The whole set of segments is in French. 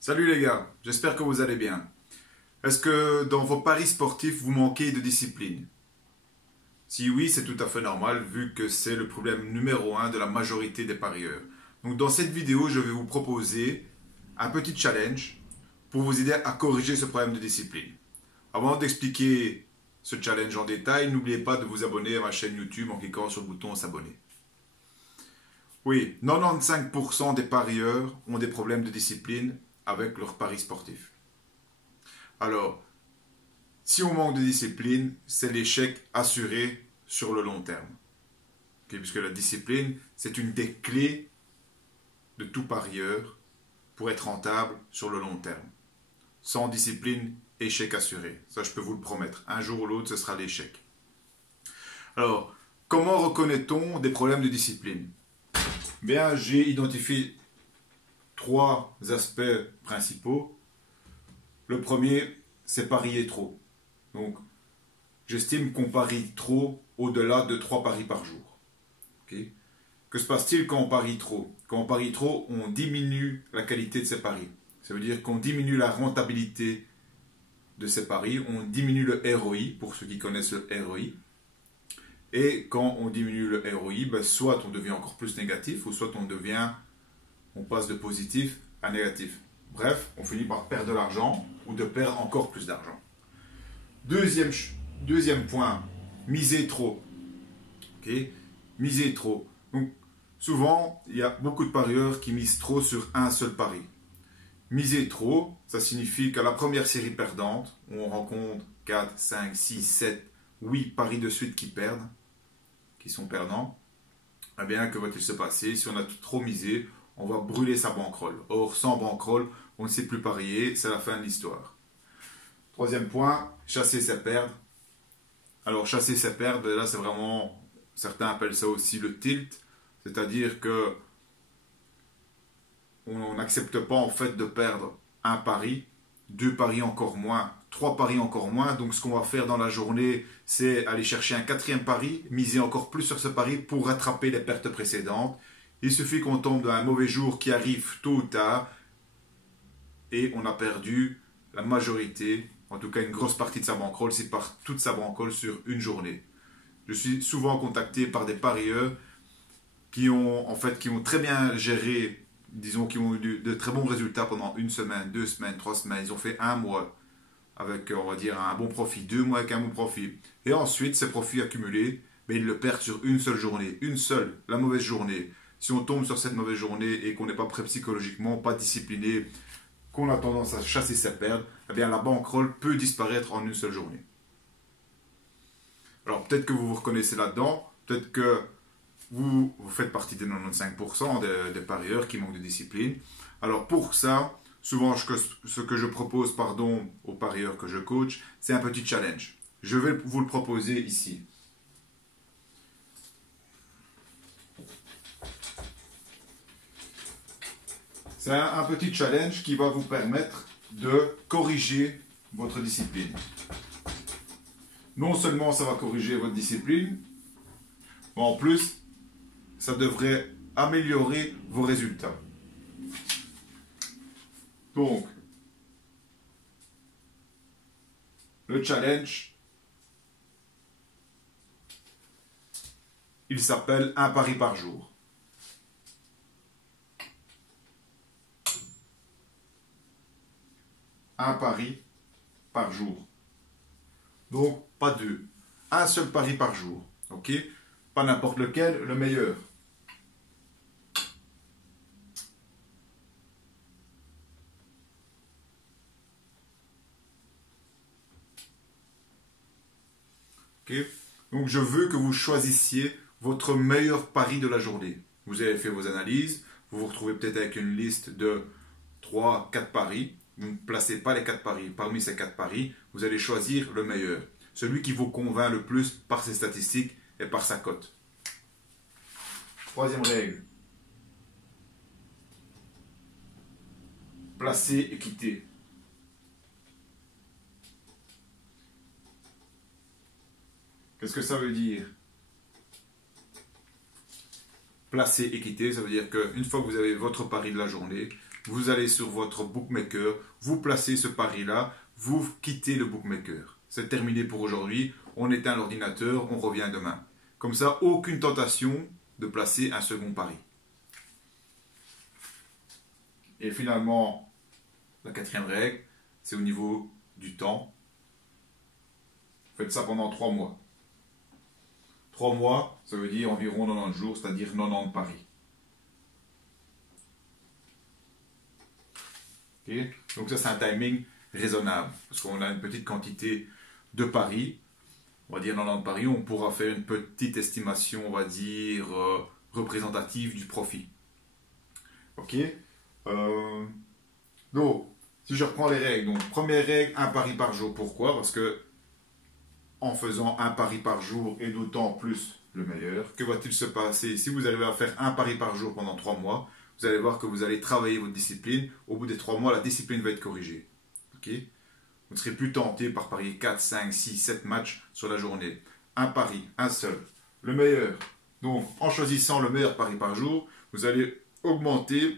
Salut les gars, j'espère que vous allez bien. Est-ce que dans vos paris sportifs, vous manquez de discipline? Si oui, c'est tout à fait normal vu que c'est le problème numéro un de la majorité des parieurs. Donc dans cette vidéo, je vais vous proposer un petit challenge pour vous aider à corriger ce problème de discipline. Avant d'expliquer ce challenge en détail, n'oubliez pas de vous abonner à ma chaîne YouTube en cliquant sur le bouton s'abonner. Oui, 95% des parieurs ont des problèmes de discipline avec leurs paris sportifs. Alors, si on manque de discipline, c'est l'échec assuré sur le long terme. Okay, puisque la discipline, c'est une des clés de tout parieur pour être rentable sur le long terme. Sans discipline, échec assuré. Ça, je peux vous le promettre. Un jour ou l'autre, ce sera l'échec. Alors, comment reconnaît-on des problèmes de discipline? Bien, j'ai identifié trois aspects principaux. Le premier, c'est parier trop. Donc, j'estime qu'on parie trop au-delà de 3 paris par jour. Okay? Que se passe-t-il quand on parie trop? Quand on parie trop, on diminue la qualité de ses paris. Ça veut dire qu'on diminue la rentabilité de ses paris, on diminue le ROI, pour ceux qui connaissent le ROI. Et quand on diminue le ROI, ben soit on devient encore plus négatif, ou soit on passe de positif à négatif. Bref, on finit par perdre de l'argent ou de perdre encore plus d'argent. Deuxième point, miser trop. Okay? Miser trop. Donc, souvent, il y a beaucoup de parieurs qui misent trop sur un seul pari. Miser trop, ça signifie qu'à la première série perdante, où on rencontre 4, 5, 6, 7, 8 paris de suite qui perdent, qui sont perdants, eh bien, que va-t-il se passer? Si on a trop misé, on va brûler sa bankroll. Or, sans bankroll, on ne sait plus parier, c'est la fin de l'histoire. Troisième point, chasser ses perdre. Alors, chasser ses perdre, là, c'est vraiment, certains appellent ça aussi le tilt, c'est-à-dire que on n'accepte pas en fait de perdre un pari, 2 paris encore moins, 3 paris encore moins. Donc ce qu'on va faire dans la journée, c'est aller chercher un 4e pari, miser encore plus sur ce pari pour rattraper les pertes précédentes. Il suffit qu'on tombe dans un mauvais jour qui arrive tôt ou tard et on a perdu la majorité, en tout cas une grosse partie de sa bankroll, c'est par toute sa bankroll sur une journée. Je suis souvent contacté par des parieurs qui ont très bien géré, disons, qui ont eu de très bons résultats pendant 1 semaine, 2 semaines, 3 semaines. Ils ont fait 1 mois avec, on va dire, un bon profit, 2 mois avec un bon profit. Et ensuite, ces profits accumulés, mais ils le perdent sur une seule journée. Une seule, la mauvaise journée. Si on tombe sur cette mauvaise journée et qu'on n'est pas prêt psychologiquement, pas discipliné, qu'on a tendance à chasser ses pertes, eh bien la bankroll peut disparaître en une seule journée. Alors peut-être que vous vous reconnaissez là-dedans, peut-être que vous faites partie des 95% des parieurs qui manquent de discipline. Alors pour ça, souvent ce que je propose aux parieurs que je coach, c'est un petit challenge. Je vais vous le proposer ici. C'est un petit challenge qui va vous permettre de corriger votre discipline. Non seulement ça va corriger votre discipline, mais en plus, ça devrait améliorer vos résultats. Donc, le challenge, il s'appelle un pari par jour. Un pari par jour. Donc, pas 2. Un seul pari par jour. Ok? Pas n'importe lequel, le meilleur. Okay. Donc je veux que vous choisissiez votre meilleur pari de la journée. Vous avez fait vos analyses, vous vous retrouvez peut-être avec une liste de 3, 4 paris. Vous ne placez pas les 4 paris. Parmi ces 4 paris, vous allez choisir le meilleur. Celui qui vous convainc le plus par ses statistiques et par sa cote. Troisième règle. Placer équité. Qu'est-ce que ça veut dire? Placer équité, ça veut dire qu'une fois que vous avez votre pari de la journée, vous allez sur votre bookmaker, vous placez ce pari-là, vous quittez le bookmaker. C'est terminé pour aujourd'hui, on éteint l'ordinateur, on revient demain. Comme ça, aucune tentation de placer un second pari. Et finalement, la quatrième règle, c'est au niveau du temps. Faites ça pendant 3 mois. 3 mois, ça veut dire environ 90 jours, c'est-à-dire 90 paris. Okay. Donc ça, c'est un timing raisonnable, parce qu'on a une petite quantité de paris. On va dire 90 paris, on pourra faire une petite estimation, on va dire, représentative du profit. Ok. Donc, si je reprends les règles, donc première règle, un pari par jour. Pourquoi? Parce que en faisant un pari par jour et d'autant plus le meilleur, que va-t-il se passer si vous arrivez à faire un pari par jour pendant 3 mois? Vous allez voir que vous allez travailler votre discipline. Au bout des 3 mois, la discipline va être corrigée. Ok. Vous ne serez plus tenté par parier 4, 5, 6, 7 matchs sur la journée. Un pari, un seul, le meilleur. Donc, en choisissant le meilleur pari par jour, vous allez augmenter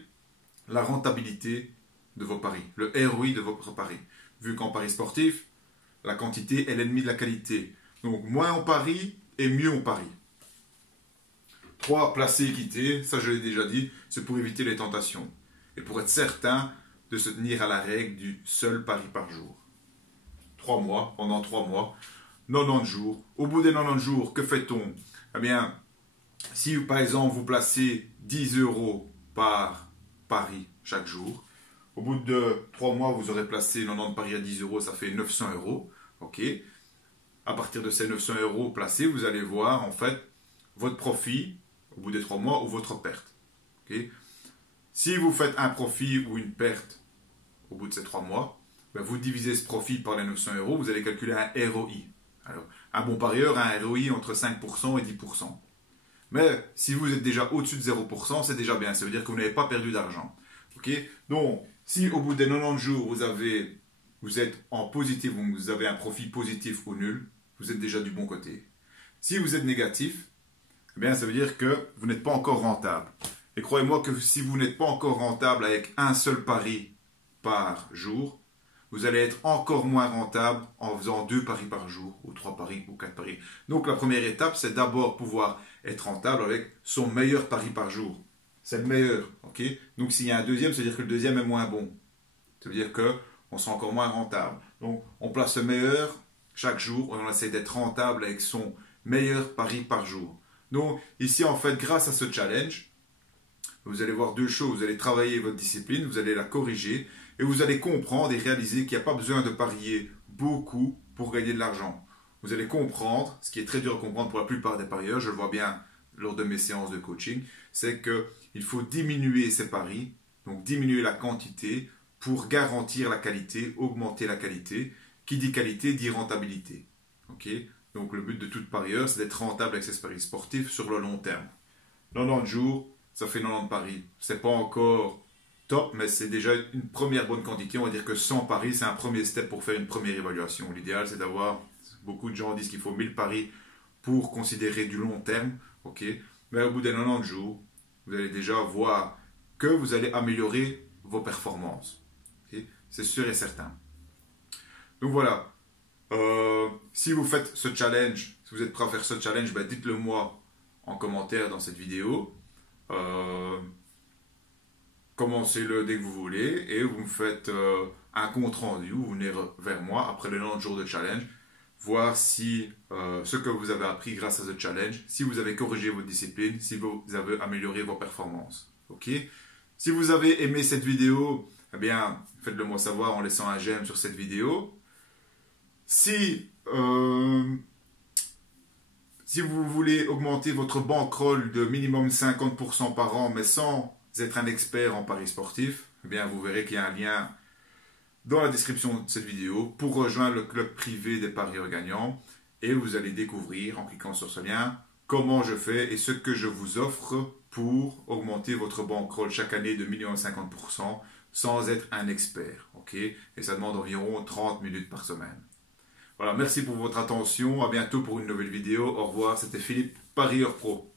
la rentabilité de vos paris, le ROI de votre pari. Vu qu'en pari sportif, la quantité est l'ennemi de la qualité. Donc, moins on parie et mieux on parie. 3, placer et quitter, ça je l'ai déjà dit, c'est pour éviter les tentations. Et pour être certain de se tenir à la règle du seul pari par jour. 3 mois, pendant 3 mois, 90 jours. Au bout des 90 jours, que fait-on? Eh bien, si par exemple vous placez 10 € par pari chaque jour, au bout de 3 mois, vous aurez placé 90 paris à 10 €, ça fait 900 €. Ok. À partir de ces 900 € placés, vous allez voir en fait votre profit au bout des 3 mois ou votre perte. Okay. Si vous faites un profit ou une perte au bout de ces 3 mois, ben vous divisez ce profit par les 900 €, vous allez calculer un ROI. Alors, un bon parieur a un ROI entre 5% et 10%. Mais si vous êtes déjà au-dessus de 0%, c'est déjà bien. Ça veut dire que vous n'avez pas perdu d'argent. Okay. Donc, si au bout des 90 jours, vous êtes en positif, vous avez un profit positif ou nul, vous êtes déjà du bon côté. Si vous êtes négatif, eh bien, ça veut dire que vous n'êtes pas encore rentable. Et croyez-moi que si vous n'êtes pas encore rentable avec un seul pari par jour, vous allez être encore moins rentable en faisant 2 paris par jour, ou 3 paris, ou 4 paris. Donc la première étape, c'est d'abord pouvoir être rentable avec son meilleur pari par jour. C'est le meilleur, ok? Donc s'il y a un deuxième, ça veut dire que le deuxième est moins bon. Ça veut dire qu'on sera encore moins rentable. Donc on place le meilleur chaque jour, on essaie d'être rentable avec son meilleur pari par jour. Donc ici, en fait, grâce à ce challenge, vous allez voir 2 choses. Vous allez travailler votre discipline, vous allez la corriger et vous allez comprendre et réaliser qu'il n'y a pas besoin de parier beaucoup pour gagner de l'argent. Vous allez comprendre, ce qui est très dur à comprendre pour la plupart des parieurs, je le vois bien lors de mes séances de coaching, c'est qu'il faut diminuer ses paris, donc diminuer la quantité pour garantir la qualité, augmenter la qualité. Qui dit qualité dit rentabilité. Okay. Donc le but de tout parieur, c'est d'être rentable avec ses paris sportifs sur le long terme. 90 jours, ça fait 90 paris. C'est pas encore top, mais c'est déjà une première bonne quantité. On va dire que 100 paris, c'est un premier step pour faire une première évaluation. L'idéal, c'est d'avoir, beaucoup de gens disent qu'il faut 1000 paris pour considérer du long terme. Okay. Mais au bout des 90 jours, vous allez déjà voir que vous allez améliorer vos performances. Okay. C'est sûr et certain. Donc voilà. Si vous faites ce challenge, si vous êtes prêt à faire ce challenge, ben dites-le moi en commentaire dans cette vidéo. Commencez-le dès que vous voulez et vous me faites un compte rendu. Vous venez vers moi après les 90 jours de challenge, voir si ce que vous avez appris grâce à ce challenge, si vous avez corrigé votre discipline, si vous avez amélioré vos performances. Ok. Si vous avez aimé cette vidéo, eh bien, faites-le moi savoir en laissant un j'aime sur cette vidéo. Si vous voulez augmenter votre bankroll de minimum 50% par an, mais sans être un expert en paris sportif, eh bien vous verrez qu'il y a un lien dans la description de cette vidéo pour rejoindre le club privé des parieurs gagnants. Et vous allez découvrir, en cliquant sur ce lien, comment je fais et ce que je vous offre pour augmenter votre bankroll chaque année de minimum 50% sans être un expert. Okay. Et ça demande environ 30 minutes par semaine. Voilà, merci pour votre attention. À bientôt pour une nouvelle vidéo. Au revoir, c'était Philippe, Parieur Pro.